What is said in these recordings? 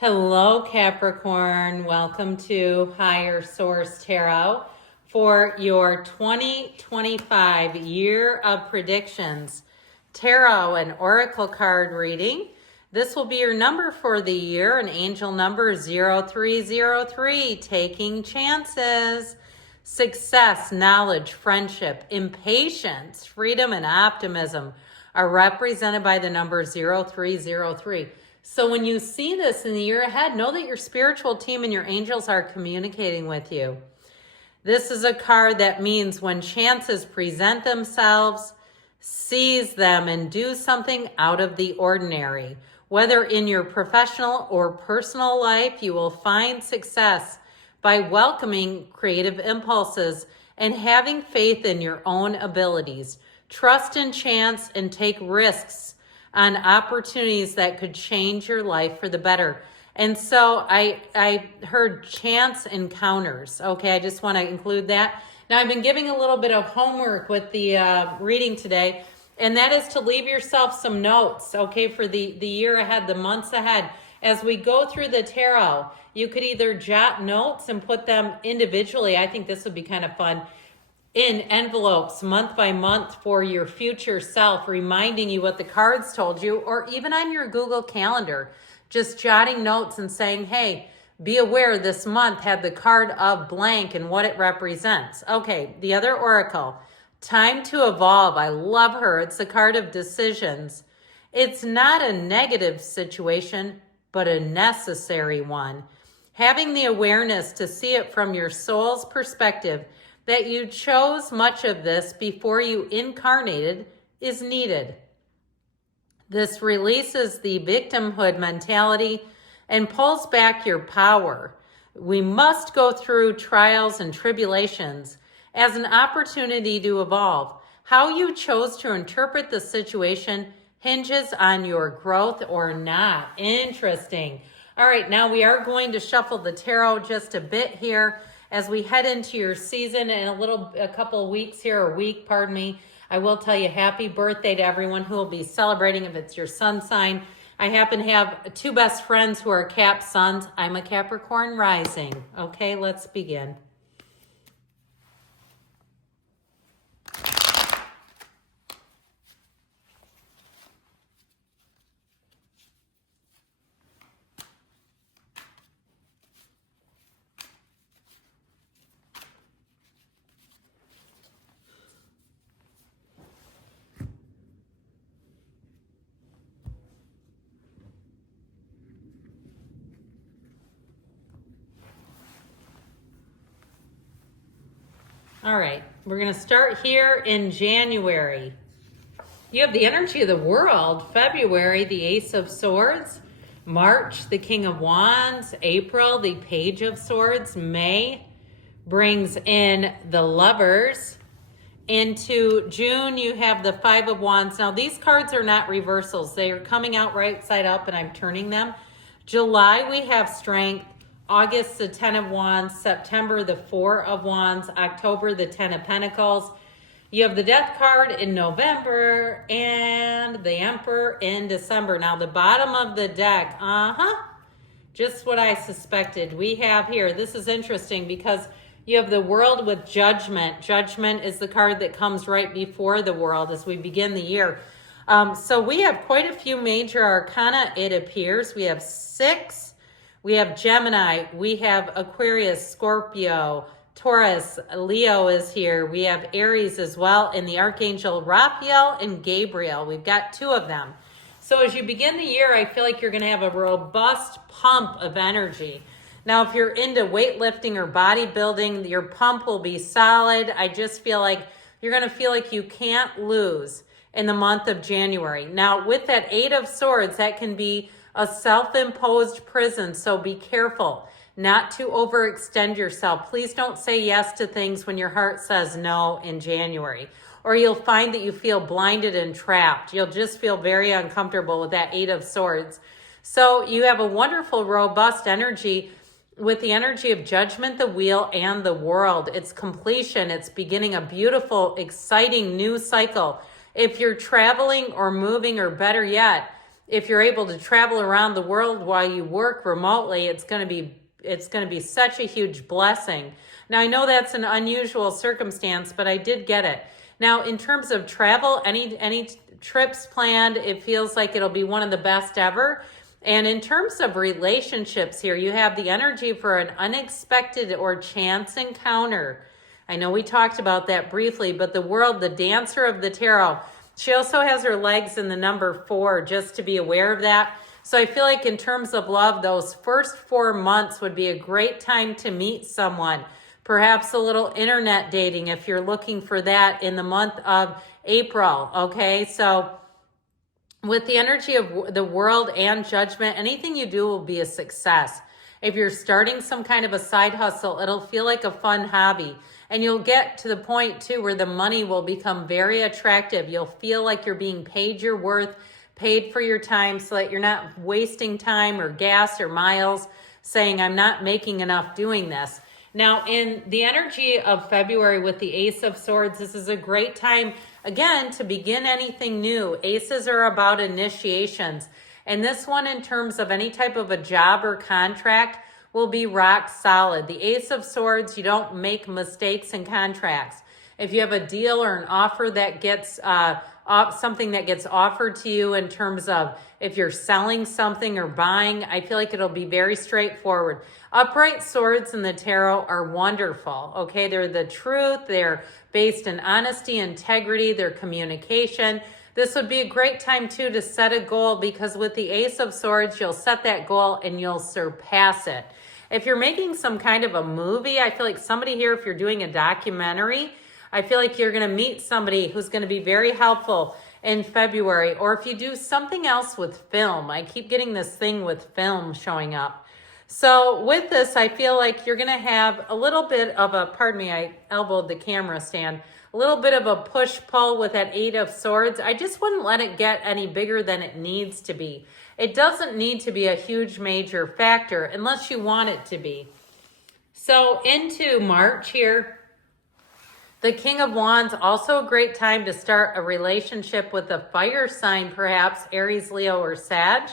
Hello, Capricorn. Welcome to Higher Source Tarot for your 2025 year of predictions tarot and oracle card reading. This will be your number for the year, an angel number 0303, taking chances. Success, knowledge, friendship, impatience, freedom, and optimism are represented by the number 0303. So when you see this in the year ahead, know that your spiritual team and your angels are communicating with you. This is a card that means when chances present themselves, seize them and do something out of the ordinary. Whether in your professional or personal life, you will find success by welcoming creative impulses and having faith in your own abilities. Trust in chance and take risks on opportunities that could change your life for the better. And so I heard chance encounters. Okay, I just want to include that. Now, I've been giving a little bit of homework with the reading today, and that is to leave yourself some notes, okay, for the year ahead, the months ahead. As we go through the tarot, you could either jot notes and put them individually. I think this would be kind of fun, in envelopes month by month for your future self, reminding you what the cards told you, or even on your Google Calendar, just jotting notes and saying, hey, be aware this month had the card of blank and what it represents. Okay, the other oracle, time to evolve. I love her. It's the card of decisions. It's not a negative situation, but a necessary one. Having the awareness to see it from your soul's perspective, that you chose much of this before you incarnated, is needed. This releases the victimhood mentality and pulls back your power. We must go through trials and tribulations as an opportunity to evolve. How you chose to interpret the situation hinges on your growth or not. Interesting. All right, now we are going to shuffle the tarot just a bit here as we head into your season in a couple of weeks here, or week, pardon me. I will tell you happy birthday to everyone who will be celebrating if it's your sun sign. I happen to have two best friends who are Cap suns. I'm a Capricorn rising. Okay, let's begin. All right, we're going to start here in January. You have the energy of the world. February, the Ace of Swords. March, the King of Wands. April, the Page of Swords. May brings in the Lovers. Into June, you have the Five of Wands. Now, these cards are not reversals. They are coming out right side up, and I'm turning them. July, we have Strength. August, the Ten of Wands. September, the Four of Wands. October, the Ten of Pentacles. You have the Death card in November and the Emperor in December. Now, the bottom of the deck, just what I suspected. We have here, this is interesting because you have the World with Judgment. Judgment is the card that comes right before the World as we begin the year. So we have quite a few major arcana, it appears. We have 6. We have Gemini, we have Aquarius, Scorpio, Taurus, Leo is here. We have Aries as well, and the Archangel Raphael and Gabriel. We've got 2 of them. So as you begin the year, I feel like you're going to have a robust pump of energy. Now, if you're into weightlifting or bodybuilding, your pump will be solid. I just feel like you're going to feel like you can't lose in the month of January. Now, with that 8 of Swords, that can be a self-imposed prison, so be careful not to overextend yourself. Please don't say yes to things when your heart says no in January, or you'll find that you feel blinded and trapped. You'll just feel very uncomfortable with that 8 of Swords. So you have a wonderful, robust energy with the energy of Judgment, the Wheel, and the World. It's completion. It's beginning a beautiful, exciting new cycle. If you're traveling or moving, or better yet, if you're able to travel around the world while you work remotely, it's going to be such a huge blessing. Now, I know that's an unusual circumstance, but I did get it. Now, in terms of travel, any trips planned, it feels like it'll be one of the best ever. And in terms of relationships here, you have the energy for an unexpected or chance encounter. I know we talked about that briefly, but the world, the dancer of the tarot, she also has her legs in the number 4, just to be aware of that. So I feel like in terms of love, those first 4 months would be a great time to meet someone. Perhaps a little internet dating if you're looking for that in the month of April, okay? So with the energy of the world and judgment, anything you do will be a success. If you're starting some kind of a side hustle, it'll feel like a fun hobby. And you'll get to the point too where the money will become very attractive. You'll feel like you're being paid your worth, paid for your time, so that you're not wasting time or gas or miles saying, I'm not making enough doing this. Now, in the energy of February with the Ace of Swords, this is a great time, again, to begin anything new. Aces are about initiations. And this one, in terms of any type of a job or contract, will be rock solid. The Ace of Swords, you don't make mistakes in contracts. If you have a deal or an offer that gets something that gets offered to you in terms of if you're selling something or buying, I feel like it'll be very straightforward. Upright swords in the tarot are wonderful, okay? They're the truth. They're based in honesty, integrity, their communication. This would be a great time, too, to set a goal, because with the Ace of Swords, you'll set that goal and you'll surpass it. If you're making some kind of a movie, I feel like somebody here, if you're doing a documentary, I feel like you're going to meet somebody who's going to be very helpful in February. Or if you do something else with film, I keep getting this thing with film showing up. So with this, I feel like you're going to have a little bit of a, pardon me, I elbowed the camera stand, a little bit of a push-pull with that Eight of Swords. I just wouldn't let it get any bigger than it needs to be. It doesn't need to be a huge major factor unless you want it to be. So into March here, the King of Wands, also a great time to start a relationship with a fire sign, perhaps Aries, Leo, or Sag.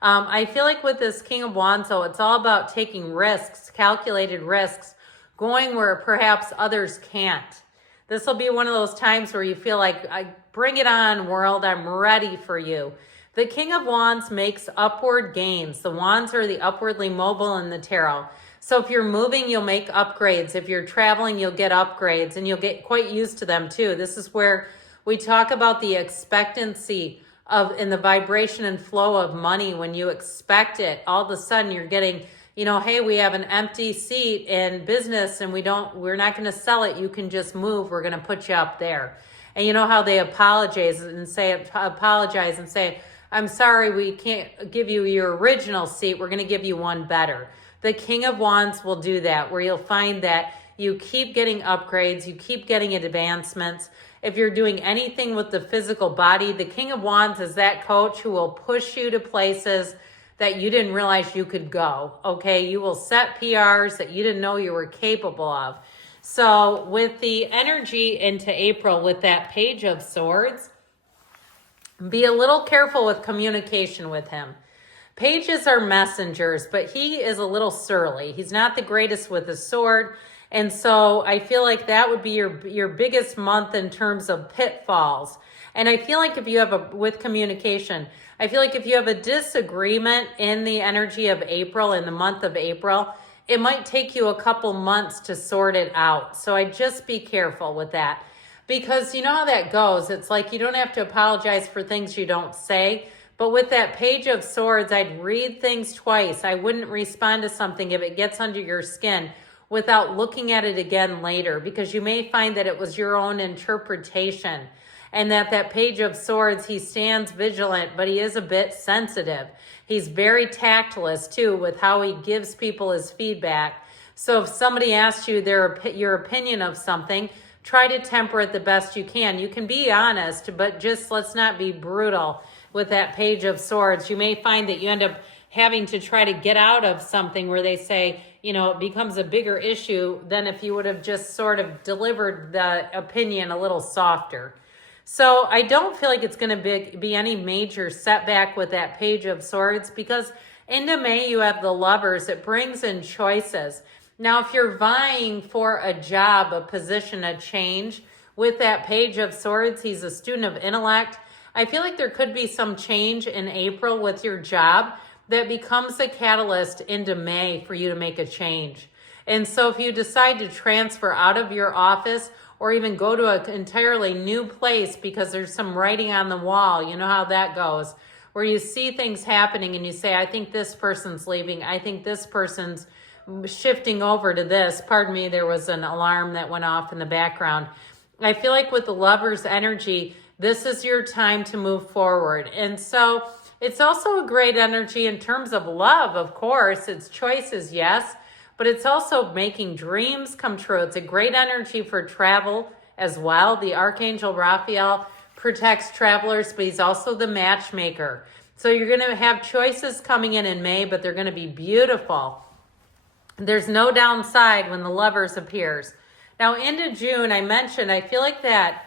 I feel like with this King of Wands, though, it's all about taking risks, calculated risks, going where perhaps others can't. This will be one of those times where you feel like, bring it on, world, I'm ready for you. The King of Wands makes upward gains. The wands are the upwardly mobile in the tarot. So if you're moving, you'll make upgrades. If you're traveling, you'll get upgrades, and you'll get quite used to them too. This is where we talk about the expectancy of in the vibration and flow of money. When you expect it, all of a sudden you're getting, hey, we have an empty seat in business and we're not going to sell it. You can just move. We're going to put you up there. And you know how they apologize and say, I'm sorry, we can't give you your original seat. We're going to give you one better. The King of Wands will do that, where you'll find that you keep getting upgrades, you keep getting advancements. If you're doing anything with the physical body, the King of Wands is that coach who will push you to places that you didn't realize you could go, okay? You will set PRs that you didn't know you were capable of. So with the energy into April, with that Page of Swords, be a little careful with communication with him. Pages are messengers, but he is a little surly. He's not the greatest with a sword. And so I feel like that would be your biggest month in terms of pitfalls. And I feel like if you have with communication, I feel like if you have a disagreement in the energy of April, in the month of April, it might take you a couple months to sort it out. So I just be careful with that. Because you know how that goes. It's like you don't have to apologize for things you don't say. But with that Page of Swords, I'd read things twice. I wouldn't respond to something if it gets under your skin without looking at it again later, because you may find that it was your own interpretation, and that Page of Swords, he stands vigilant, but he is a bit sensitive. He's very tactless too with how he gives people his feedback. So if somebody asks you your opinion of something, try to temper it the best you can. You can be honest, but just let's not be brutal with that Page of Swords. You may find that you end up having to try to get out of something where they say, it becomes a bigger issue than if you would have just sort of delivered the opinion a little softer. So I don't feel like it's going to be any major setback with that Page of Swords, because into May you have the Lovers. It brings in choices. Now, if you're vying for a job, a position, a change, with that Page of Swords, he's a student of intellect. I feel like there could be some change in April with your job that becomes a catalyst into May for you to make a change. And so if you decide to transfer out of your office or even go to an entirely new place because there's some writing on the wall, you know how that goes, where you see things happening and you say, I think this person's leaving. I think this person's shifting over to this. Pardon me, there was an alarm that went off in the background. I feel like with the Lover's energy, this is your time to move forward. And so it's also a great energy in terms of love, of course. It's choices, yes, but it's also making dreams come true. It's a great energy for travel as well. The Archangel Raphael protects travelers, but he's also the matchmaker. So you're going to have choices coming in May, but they're going to be beautiful. There's no downside when the Lovers appears. Now into June, I mentioned, I feel like that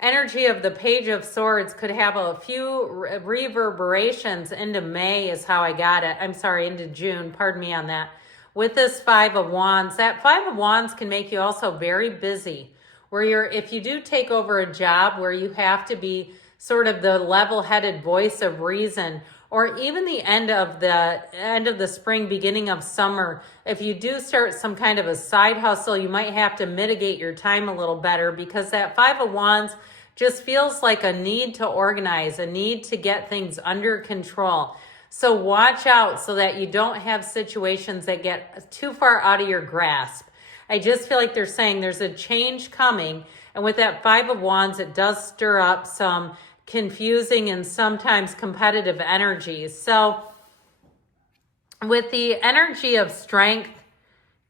energy of the Page of Swords could have a few reverberations into May is how I got it. I'm sorry, into June, pardon me on that. With this Five of Wands, that Five of Wands can make you also very busy, where if you do take over a job where you have to be sort of the level-headed voice of reason, or even the end of the spring, beginning of summer, if you do start some kind of a side hustle, you might have to mitigate your time a little better, because that Five of Wands just feels like a need to organize, a need to get things under control. So watch out so that you don't have situations that get too far out of your grasp. I just feel like they're saying there's a change coming. And with that Five of Wands, it does stir up some confusing and sometimes competitive energies. So with the energy of strength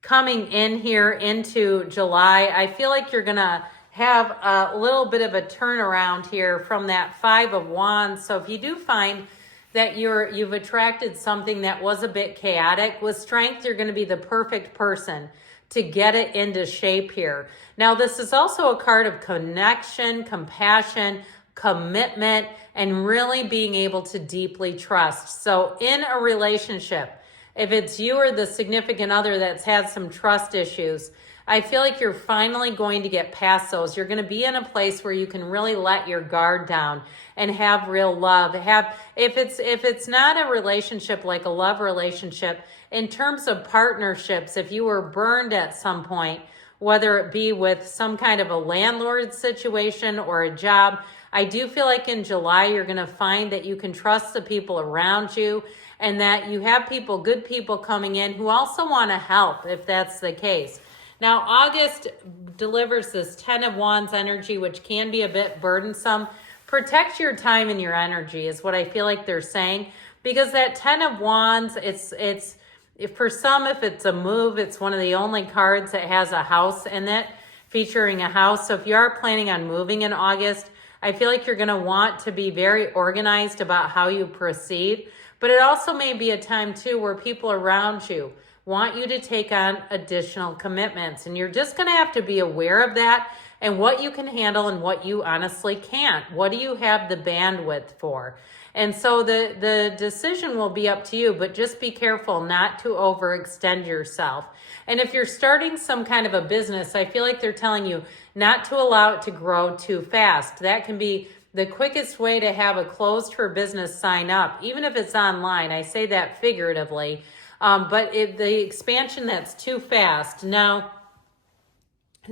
coming in here into July, I feel like you're going to have a little bit of a turnaround here from that Five of Wands. So if you do find that you've attracted something that was a bit chaotic, with strength, you're going to be the perfect person to get it into shape here. Now, this is also a card of connection, compassion, commitment, and really being able to deeply trust. So in a relationship, if it's you or the significant other that's had some trust issues, I feel like you're finally going to get past those. You're going to be in a place where you can really let your guard down and have real love. If it's not a relationship like a love relationship, in terms of partnerships, if you were burned at some point, whether it be with some kind of a landlord situation or a job, I do feel like in July you're going to find that you can trust the people around you, and that you have people, good people coming in who also want to help if that's the case. Now, August delivers this Ten of Wands energy, which can be a bit burdensome. Protect your time and your energy is what I feel like they're saying, because that Ten of Wands, it's for some, if it's a move, it's one of the only cards that has a house in it, featuring a house. So if you are planning on moving in August, I feel like you're going to want to be very organized about how you proceed. But it also may be a time too where people around you want you to take on additional commitments, and you're just going to have to be aware of that and what you can handle and what you honestly can't. What do you have the bandwidth for? And so the decision will be up to you, but just be careful not to overextend yourself. And if you're starting some kind of a business, I feel like they're telling you not to allow it to grow too fast. That can be the quickest way to have a closed for business sign up, even if it's online. I say that figuratively. But if the expansion that's too fast. Now,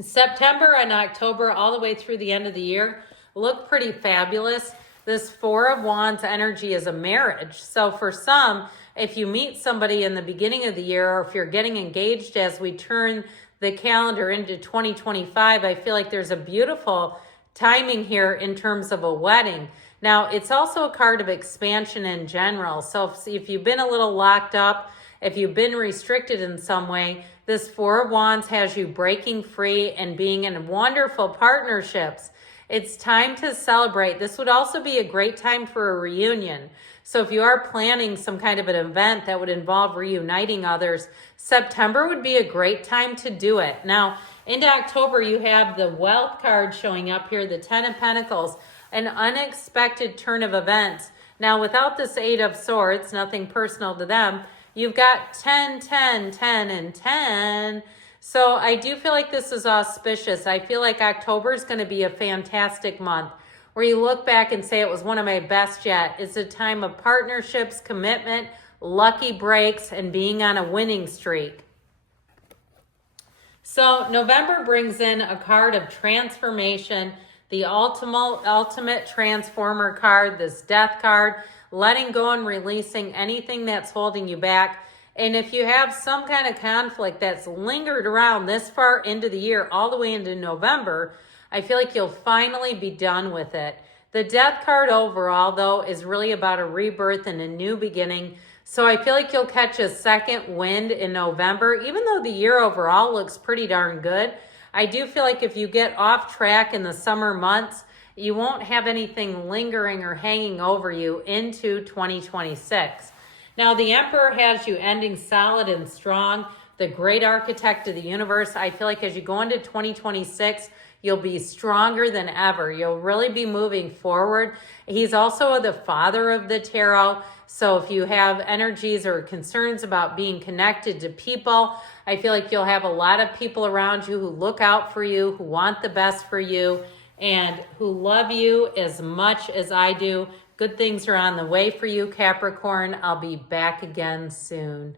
September and October, all the way through the end of the year, look pretty fabulous. This Four of Wands energy is a marriage. So for some, if you meet somebody in the beginning of the year, or if you're getting engaged as we turn the calendar into 2025, I feel like there's a beautiful timing here in terms of a wedding. Now, it's also a card of expansion in general. So if you've been a little locked up, if you've been restricted in some way, this Four of Wands has you breaking free and being in wonderful partnerships. It's time to celebrate. This would also be a great time for a reunion. So if you are planning some kind of an event that would involve reuniting others, September would be a great time to do it. Now, into October, you have the wealth card showing up here, the 10 of Pentacles, an unexpected turn of events. Now, without this 8 of Swords, nothing personal to them, you've got 10, 10, 10, and 10. So I do feel like this is auspicious. I feel like October is going to be a fantastic month where you look back and say it was one of my best yet. It's a time of partnerships, commitment, lucky breaks, and being on a winning streak. So November brings in a card of transformation, the ultimate transformer card, this death card, letting go and releasing anything that's holding you back. And if you have some kind of conflict that's lingered around this far into the year, all the way into November, I feel like you'll finally be done with it. The death card overall, though, is really about a rebirth and a new beginning. So I feel like you'll catch a second wind in November. Even though the year overall looks pretty darn good, I do feel like if you get off track in the summer months, you won't have anything lingering or hanging over you into 2026. Now, the Emperor has you ending solid and strong, the great architect of the universe. I feel like as you go into 2026, you'll be stronger than ever. You'll really be moving forward. He's also the father of the tarot. So if you have energies or concerns about being connected to people, I feel like you'll have a lot of people around you who look out for you, who want the best for you, and who love you as much as I do. Good things are on the way for you, Capricorn. I'll be back again soon.